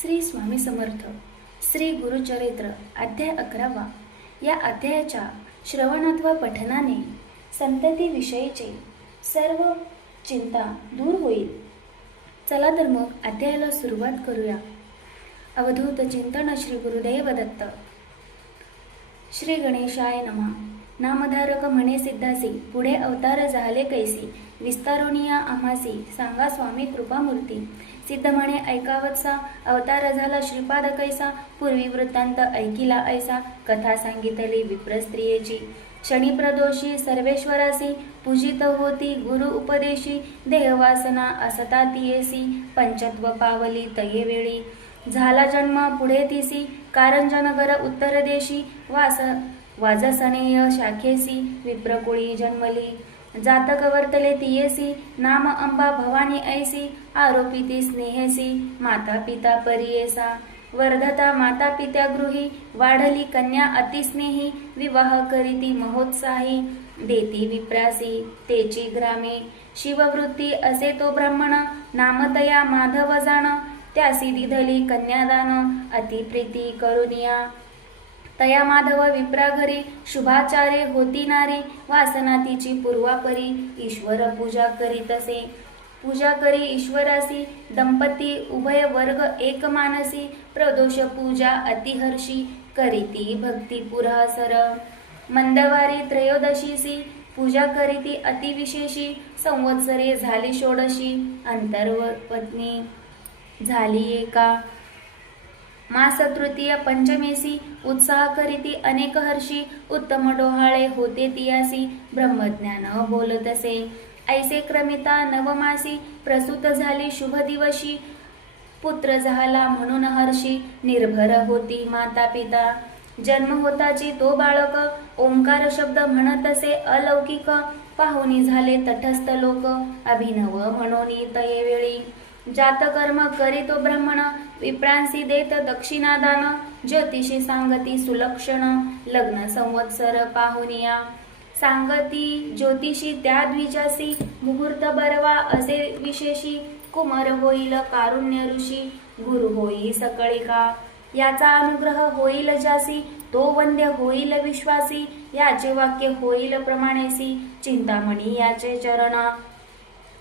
श्री स्वामी समर्थ श्री गुरुचरित्र अध्याय 11वा। या अध्यायाच्या श्रवणात्वा पठनाने संततीविषयीचे सर्व चिंता दूर होईल। चला तर मग अध्यायाला सुरुवात करूया। अवधूत चिंतन श्री गुरुदेव दत्त। श्री गणेशाय नमः। नामधारक म्हणे सिद्धासी, पुढे अवतार झाले कैसी, विस्तारोनिया आम्हासी सांगा स्वामी कृपामूर्ती। सिद्ध म्हणे ऐकावतसा, अवतार झाला श्रीपाद कैसा, पूर्वी वृत्तांत ऐकिला ऐसा, कथा सांगितली विप्र स्त्रियेची। शनी प्रदोषी सर्वेश्वरासी, पूजित होती गुरु उपदेशी, देहवासना असता तियेसी, पंचत्व पावली तये वेळी। झाला जन्म पुढे तिसी, कारंजनगर उत्तर देशी, वाजसनेय शाखेसी, विप्रकुळी जन्मली। जातक वर्तले तियेसी, नाम अंबा भवानी ऐसी, आरोपिती स्नेहेसी, माता पिता परियेसा। वर्धता माता पित्या गृही, वाढली कन्या अतिस्नेही, विवाह करीती महोत्साही, देती विप्रासी तेची ग्रामे। शिववृत्ती असे तो ब्राह्मण, नामतया माधव जाण, त्यासी दिधली कन्यादान, अतिप्रीती करुनिया। तया माधव विप्रा घरी, शुभाचारे होती नारी, वासना तिची पूर्वापरी, ईश्वर पूजा करीतसे। पूजा करी ईश्वरासी, दंपती उभय वर्ग एक मानसी, प्रदोष पूजा अतिहर्षी, करीती भक्ती पुरःसर। मंदवारी त्रयोदशीसी, पूजा करीती अतिविशेषी, संवत्सरे झाली षोडशी, अंतर्पत्नी झाली एका। मास तृतीय पंचमेसी, उत्साह करीती अनेक हर्षी, उत्तम डोहाळे होते तियासी, ब्रह्मज्ञान बोलतसे। ऐसे क्रमिता नवमासी, प्रसूत झाली शुभ दिवशी, पुत्र झाला म्हणून हर्षी, निर्भर होती माता पिता। जन्म होताची तो बाळक, ओंकार शब्द म्हणतसे अलौकिक, पाहुणी झाले तटस्थ लोक, अभिनव म्हणोनी तये वेळी। जातकर्म करीतो ब्राह्मण, विप्रांसी देत दक्षिणादान, ज्योतिषी सांगती सुलक्षण, लग्न संवत्सर पाहुनिया। सांगती ज्योतिषी त्या द्विजासी, मुहूर्त बरवा असे विशेषी, कुमार होईल कारुण्य ऋषी, गुरु होई सकळिका। याचा अनुग्रह होईल ज्यासी, तो वंद्य होईल विश्वासी, याचे वाक्य होईल प्रमाणेसी, चिंतामणी याचे चरणा।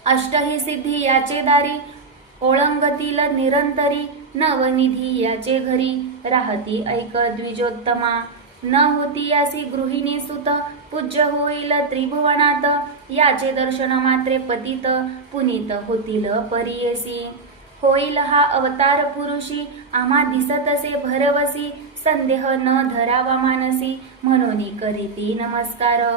अष्टही सिद्धी याचे दारी, ओळंगतील निरंतरी, नवनिधी याचे घरी, राहती ऐक द्विजोत्तमा। न होती यासी गृहिणी सुत, पूज्य होईल त्रिभुवनात, याचे दर्शन मात्रे पतित, पुनीत होतील परियसी। होईल हा अवतार पुरुषी, आम्हा दिसतसे भरवसी, संदेह न धरावा मानसी, म्हणून करीती नमस्कार।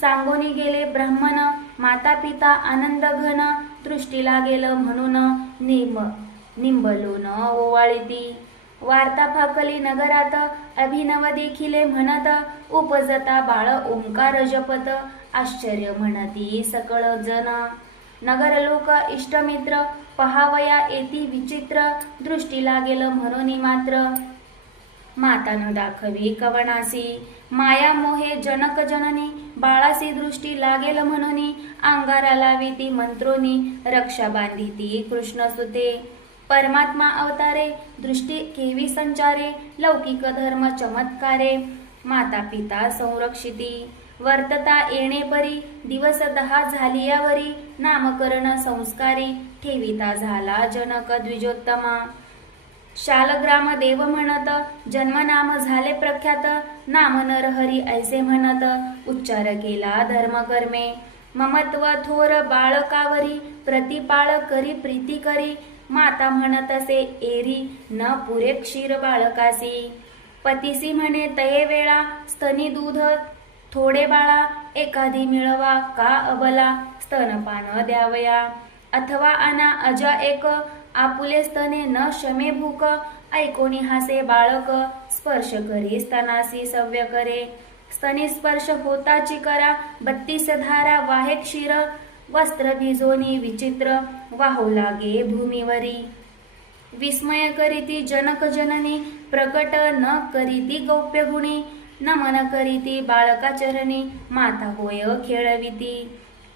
सांगोनी गेले ब्राह्मण, माता पिता आनंद घन, दृष्टी लागेल म्हणून निंबलोन ओवाळीती। वार्ता फाकली नगरात, अभिनव देखिले म्हणत, उपजता बाळ ओंकार जपत, आश्चर्य म्हणती सकळ जन। नगर लोक इष्टमित्र, पहावया येती विचित्र, दृष्टी लागेल म्हणून मात्र, माता न दाखवी कवनासी। माया मोहे जनक जननी, बाळासी दृष्टी लागेल म्हणून, अंगारा लाविती मंत्रोनी, रक्षा बांधिती कृष्णसुते। परमात्मा अवतारे, दृष्टी केवी संचारे, लौकिक धर्म चमत्कारे, माता पिता संरक्षिती। वर्तता येणे परी, दिवस 10 झालियावरी, नामकरण संस्कारी, ठेविता झाला जनक द्विजोत्तमा। शालग्राम देव म्हणत, जन्मनाम झाले प्रख्यात, नाम नरहरी ऐसे म्हणत, उच्चार केला धर्मकर्मे। ममत्व थोर बाळकावरी, प्रतिपाळ करी प्रीती करी, माता म्हणतसे एरी, न पुरे क्षीर बाळकासी। पतीसी म्हणे तये वेळा, स्तनी दूध थोडे बाळा, एखादी मिळवा का अबला, स्तनपान द्यावया। अथवा आणा अजा एक, आपुले स्तने न शमे भूक, ऐकोनी हासे बाळक, स्पर्श करी स्तनासी सव्य करे। स्तनी स्पर्श होताची करा, 32 धारा वाहे क्षीर, वस्त्र भिजोनी विचित्र, वाहू लागे भूमीवरी। विस्मय करीती जनक जननी, प्रकट न करीती गौप्य गुणी, नमन करीती बाळका चरणी, माता होय खेळविती।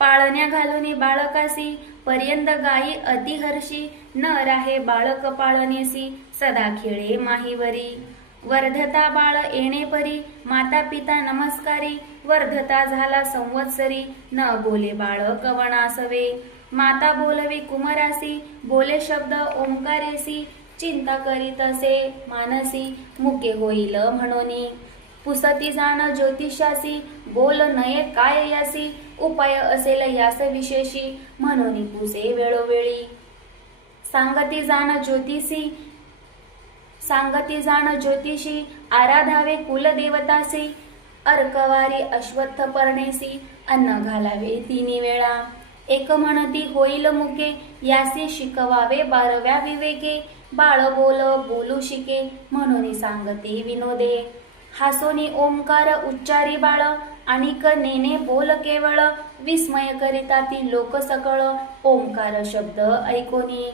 पाळण्या घालूनी बाळकासी, पर्यंत गायी अतिहर्षी, न राहे बाळक पाळणेसी, सदा खेळे माहीवरी. वर्धता बाळ येणे परी, माता पिता नमस्कारी, वर्धता झाला संवत्सरी, न बोले बाळ कवणासवे. माता बोलवे कुमरासी, बोले शब्द ओंकारेसी, चिंता करीत असे मानसी, मुके होईल म्हणोनी. पुसती जाण ज्योतिषासी, बोल नये काय यासी, उपाय असेल यास विशेषी, म्हणून पुसे वेळोवेळी. सांगती जाण ज्योतिषी, आराधावे कुलदेवतासी, अर्कवारी अश्वत्थ पर्णेसी, अन्न घालावे तिन्ही वेळा. एक म्हणती होईल मुके, यासी शिकवावे 12व्या विवेके, बाळ बोलू शिके, म्हणून सांगते विनोदे. हासोनी ओंकार उच्चारी बाळ, अनिक नेने बोल केवळ, विस्मय करिता ती लोक सकळ, ओंकार शब्द ऐकोनी.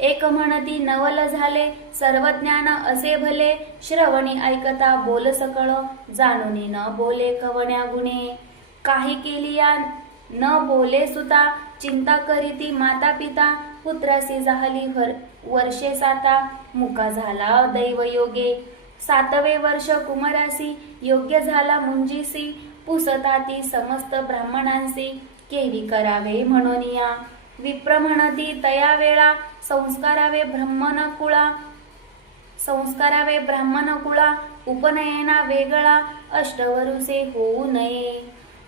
एक म्हणती नवल झाले, सर्वज्ञान असे भले, श्रवणी ऐकता बोल सकळ, जाणूनी न बोले कवण्या गुणे. काही केलिया न बोले सुता, चिंता करीती माता पिता, पुत्रासी झाली वर्षे 7, मुका झाला दैवयोगे. 7वे वर्ष कुमारासी, योग्य झाला मुंजीसी, पुसताती समस्त ब्राह्मणांसी, केवी करावे म्हणून या. विप्र म्हणती तया वेळा, संस्कारावे ब्राह्मण कुळा, उपनयना वेगळा, अष्टवरुसे होऊ नये.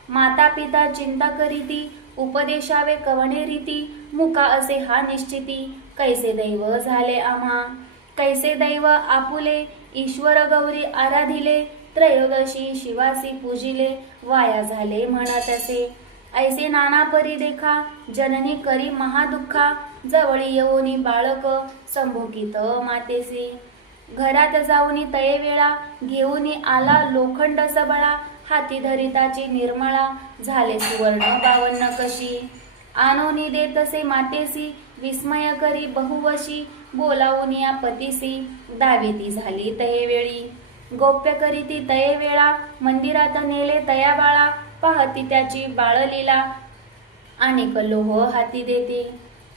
माता पिता चिंता करीती, उपदेशावे कवणे रीती, मुका असे हा निश्चिती, कैसे दैव झाले आम्हा. कैसे दैव आपुले, ईश्वर गौरी आराधिले, त्रयोदशी शिवासी पूजिले, वाया झाले म्हणत असे. ऐसे नाना परी देखा, जननी करी महादुःखा, जवळी येऊनी बाळक, संभोगित मातेसी. घरात जाऊनी तये वेळा, घेऊनी आला लोखंड सबळा, हाती धरिताची निर्मळा, झाले सुवर्ण 52 कशी. आणोनी देतसे मातेसी, विस्मय करी बहुवशी, बोलावून या पतीसी, दावेती झाली तये वेळी. गोप्य करीती तये वेळा, मंदिरात नेले तया बाळा, पाहती त्याची बाळलीला, अनेक लोह हाती देते.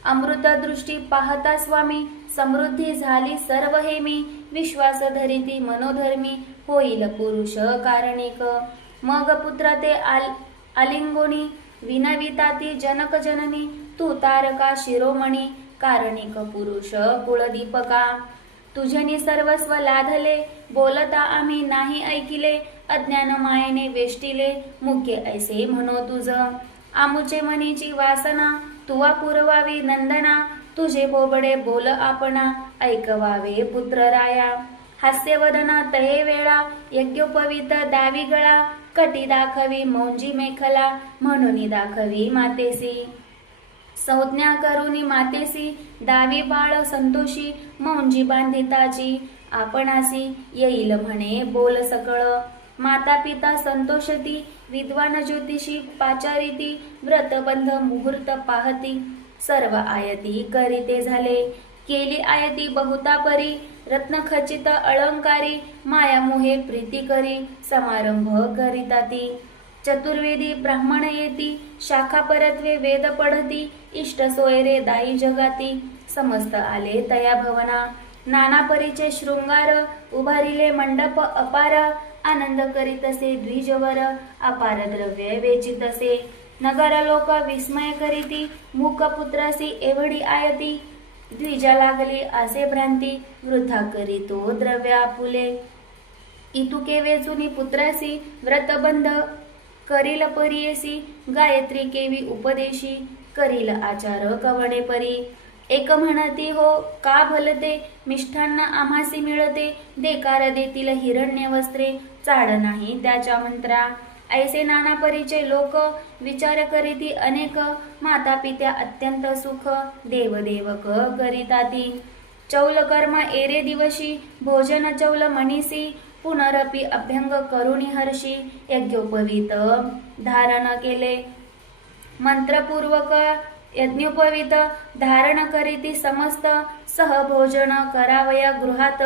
अमृत दृष्टी पाहता स्वामी, समृद्धी झाली सर्व हेमी, विश्वास धरिती मनोधर्मी, होईल पुरुष कारणिक. मग पुत्र ते आलिंगोनी, विनविता ती जनक जननी, तू तारका शिरोमणी, कारणिक पुरुष कुळदीपका. तुझ्यानी सर्वस्व लाधले, बोलता आम्ही नाही ऐकिले, अज्ञान मायेने वेष्टिले, मुके ऐसे म्हणो तुझ. आमुचे मनीची वासना, तुवा पुरवावी नंदना, तुझे बोबडे बोल आपणा, ऐकवावे पुत्र राया. हास्यवदना तये वेळा, यज्ञोपवीत दावी गळा, कटी दाखवी मौंजी मेखला, म्हणून दाखवी मातेसी. संज्ञा करुनी मातेसी, दावी बाळ संतोषी, मौंजी बांधिताची, आपणासी येईल म्हणे बोल सकळ. माता पिता संतोषती, विद्वान ज्योतिषी पाचारिती, व्रतबंध मुहूर्त पाहती, सर्व आयती करीते झाले. केली आयती बहुता परी, रत्नखचित अलंकारी, मायामोहे प्रीती करी, समारंभ करीताती. चतुर्वेदी ब्राह्मण येती, शाखा परत्वे वेद पढती, इष्ट सोयरे दाई जगाती, समस्त आले तया भवना. नाना परीचे शृंगार, उभारिले मंडप अपार, आनंद करीतसे द्विजवर, अपार द्रव्य वेचितसे. नगर लोक विस्मय करीती, मूक पुत्रासी एवढी आयती, द्विजा लागली आसे भ्रांती, वृथा करीतो द्रव्य आपुले. इतुके वेचुनी पुत्रासी, व्रतबंध करील परियेसी, गायत्री केवी उपदेशी, करील आचार कवणे परी. एक म्हणती हो का भलते, मिष्ठान्न आम्हासी मिळते, देकार देतील हिरण्य वस्त्रे, चाड नाही त्याच्या मंत्रा. ऐसे नाना परीचे लोक, विचार करीती अनेक, माता पित्या अत्यंत सुख, देवदेवक करीताती. चौल कर्म एरे दिवशी, भोजन चौल मनीसी, पुनरपि अभ्यंग करुणी हर्षी, यज्ञोपवीत धारण केले. मंत्रपूर्वक यज्ञोपवीत धारण करीती समस्त, सहभोजन करावया गृहात,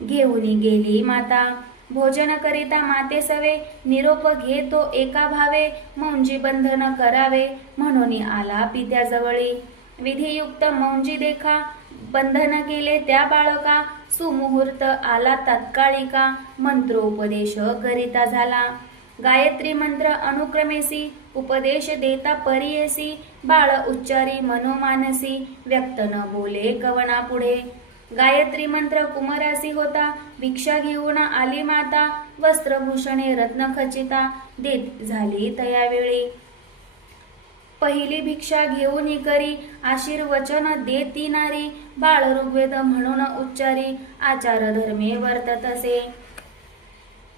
घेऊन गेली माता. भोजन करिता माते सवे, निरोप घेतो एका भावे, मौंजी बंधन करावे, म्हणून आला पित्याजवळी. विधियुक्त मौंजी देखा, बंधन केले त्या बाळका, सुमुहूर्त आला तात्कालिका, मंत्रोपदेश करिता झाला. गायत्री मंत्र अनुक्रमेसी, उपदेश देता परियेसी, बाळ उच्चारी मनोमानसी, व्यक्त न बोले कवना पुढे. गायत्री मंत्र कुमारासी होता, भिक्षा घेऊन आली माता, वस्त्रभूषणे रत्नखचिता, देत झाली तयावेळी. पहिली भिक्षा घेऊन करी, आशीर्वचन देती नारी, बाळ ऋग्वेद म्हणून उच्चारी, आचार धर्मे वर्ततसे.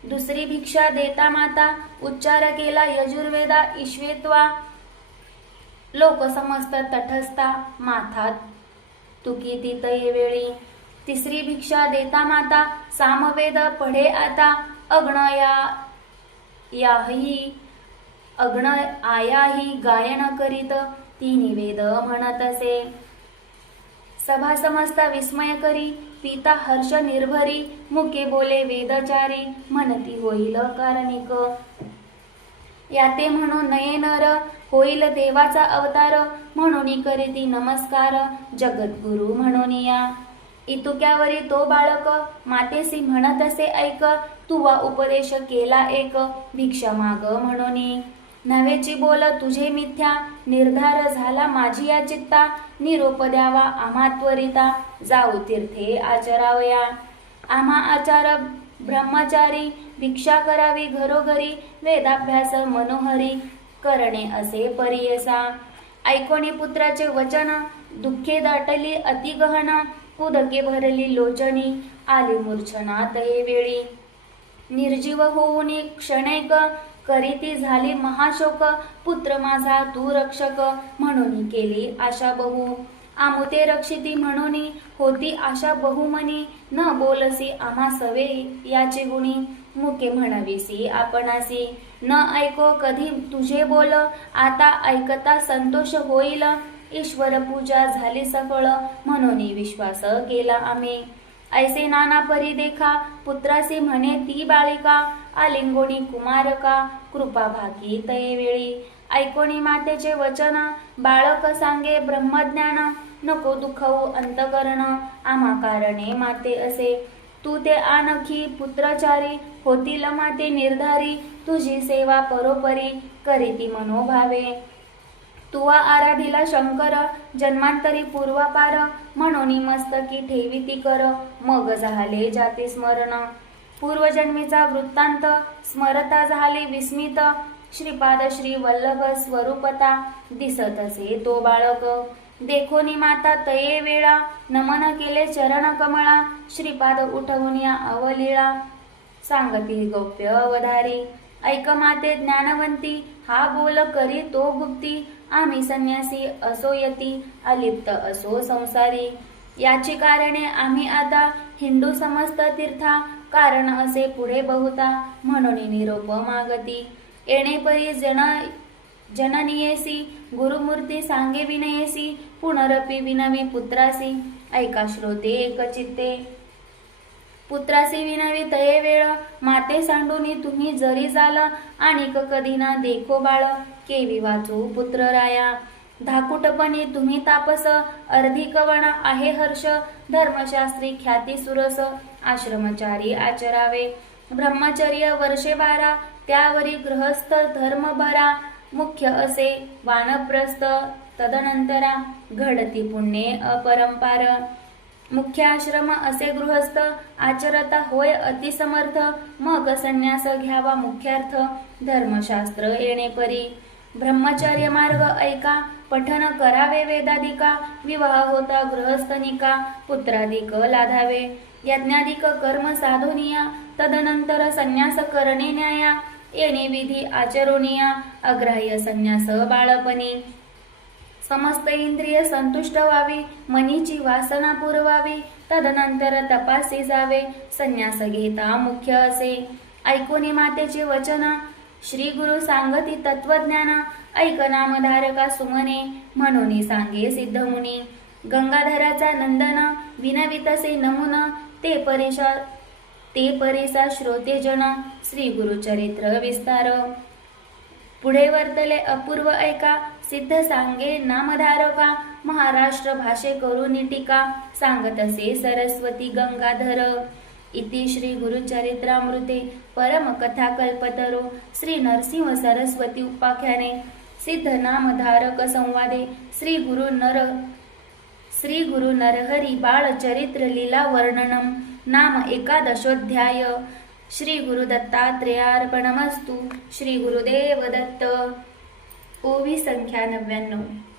दुसरी भिक्षा देता माता, उच्चार केला यजुर्वेदा, ईश्वेत्वा लोक समस्त तटस्था, माथा तुकी वेळी. तिसरी भिक्षा देता माता, सामवेद पढे आता, अग्न आयाही गायन करीत, तिन्ही वेद म्हणतसे. सभा समस्त विस्मय करी, पिता हर्ष निर्भरी, मुके बोले वेदचारी, म्हणती होईल कारणिक. याते म्हणून नये नर, होईल देवाचा अवतार, म्हणून करीती नमस्कार, जगद्गुरु म्हणून या. इतुक्यावरी तो बाळक, मातेसी म्हणत असे ऐक, तुवा उपदेश केला एक, भिक्षा माग म्हणून. नव्हेची बोल तुझे मिथ्या, निर्धार झाला माझी या चित्ता, निरोप द्यावा आम्हा त्वरिता, जाऊ तीर्थे आचरावया. आम्हा आचार ब्रह्मचारी, भिक्षा करावी घरोघरी, वेदाभ्यास मनोहरी, करणे असे परियसा. ऐकोनी पुत्राचे वचन, दुःखे दाटली अति गहन, उदके भरली लोचनी, आली मूर्छना तये वेळी. निर्जीव होऊन क्षणैक, करीती झाली महाशोक, पुत्र माझा तू रक्षक, म्हणून केली आशा बहु. आमुते रक्षिती म्हणून होती आशा बहुमनी, न बोलसी आम्हा सवे याचे गुणी, मुके म्हणावीसी आपणासी. न ऐको कधी तुझे बोल, आता ऐकता संतोष होईल, ईश्वर पूजा झाली सफळ, म्हणून विश्वास केला आम्ही. ऐसे नाना परी देखा, पुत्रासी म्हणे ती बालिका, आलिंगोणी कुमारका, कृपा भाकी तये वेळी. ऐकोणी मातेचे वचन, बाळक सांगे ब्रह्मज्ञान, नको दुखवू अंतकरण, आम्हा कारणे माते असे. तू ते आणखी पुत्रचारी, होतील माते निर्धारी, तुझी सेवा परोपरी, करीती मनोभावे. तुवा आराधिला शंकर, जन्मांतरी पूर्वापार, म्हणून मस्तकी ठेविती कर, मग झाले जाती स्मरण. पूर्वजन्मीचा वृत्तांत, स्मरता झाली विस्मित, श्रीपाद श्री वल्लभ स्वरूपता, दिसत असे तो बाळक. देखोनी माता तये वेळा, नमन केले चरण कमळा, श्रीपाद उठवून या अवलीळा, सांगती गौप्य अवधारी. ऐक माते ज्ञानवंती, हा बोल करी तो गुप्ती, आम्ही संन्यासी असो यती, अलिप्त असो संसारी. याची कारणे आम्ही आता, हिंदू समस्त तीर्था, कारण असे पुढे बहुता, म्हणून निरोप मागती. येणे परी जननीयेसी, गुरुमूर्ती सांगे विनयेसी, पुनरपी विनवी पुत्रासी, ऐका श्रोते एकचित्ते. पुत्रासी विनवी तये वेळ, माते सांडूनी तुम्ही जरी झाला, आणिक कधी ना देखो बाळ, केवी वाचू पुत्र राया. धाकुटपणी तुम्ही तापस, अर्धी कवण आहे हर्ष, धर्मशास्त्री ख्याती सुरस, आश्रमचारी आचरावे. ब्रह्मचर्य वर्षे 12, त्यावरी गृहस्थ धर्म भरा, मुख्य असे वानप्रस्थ, तदनंतरा घडती पुण्ये अपरंपार. मुख्य आश्रम असे गृहस्थ, आचरता होय अतिसमर्थ, मग संन्यास घ्यावा मुख्यार्थ, धर्मशास्त्र येणे परी. ब्रह्मचर्य मार्ग ऐका, पठन करावे वेदादिका, विवाह होता गृहस्थनिका, पुत्रादिक लाधावे. यज्ञादिक कर्म साधोनिया, तदनंतर संन्यास करणे न्याया, येणे विधी आचरोनिया, अग्राह्य संन्यास बाळपणी. समस्त इंद्रिय संतुष्ट व्हावी, मनीची वासना पुरवावी, तदनंतर तपासी जावे, संन्यास घेता मुख्य असे. ऐकोनी मातेचे वचन, श्री गुरु सांगती तत्वज्ञान, ऐक नामधारका सुमने, म्हणून सांगे सिद्धमुनी. गंगाधराचा नंदन, विनवितसे नमुन, ते ते परीसा श्रोते जना श्री गुरुचरित्र विस्तार पुढे वर्तले अपूर्व ऐका सिद्ध सांगे नामधारका महाराष्ट्र भाषे करुनी टीका सांगत असे सरस्वती गंगाधर इति श्री गुरुचरित्रामृते परमकथा कल्पतरो श्री नरसिंह सरस्वती उपाख्याने सिद्ध नामधारक संवादे श्री गुरु नरहरी बाळचरित्र लीला वर्णनम नाम एकादशोध्याय श्री गुरु दत्तात्रेयार्पणमस्तु श्री गुरुदेव दत्त ओवी संख्या 99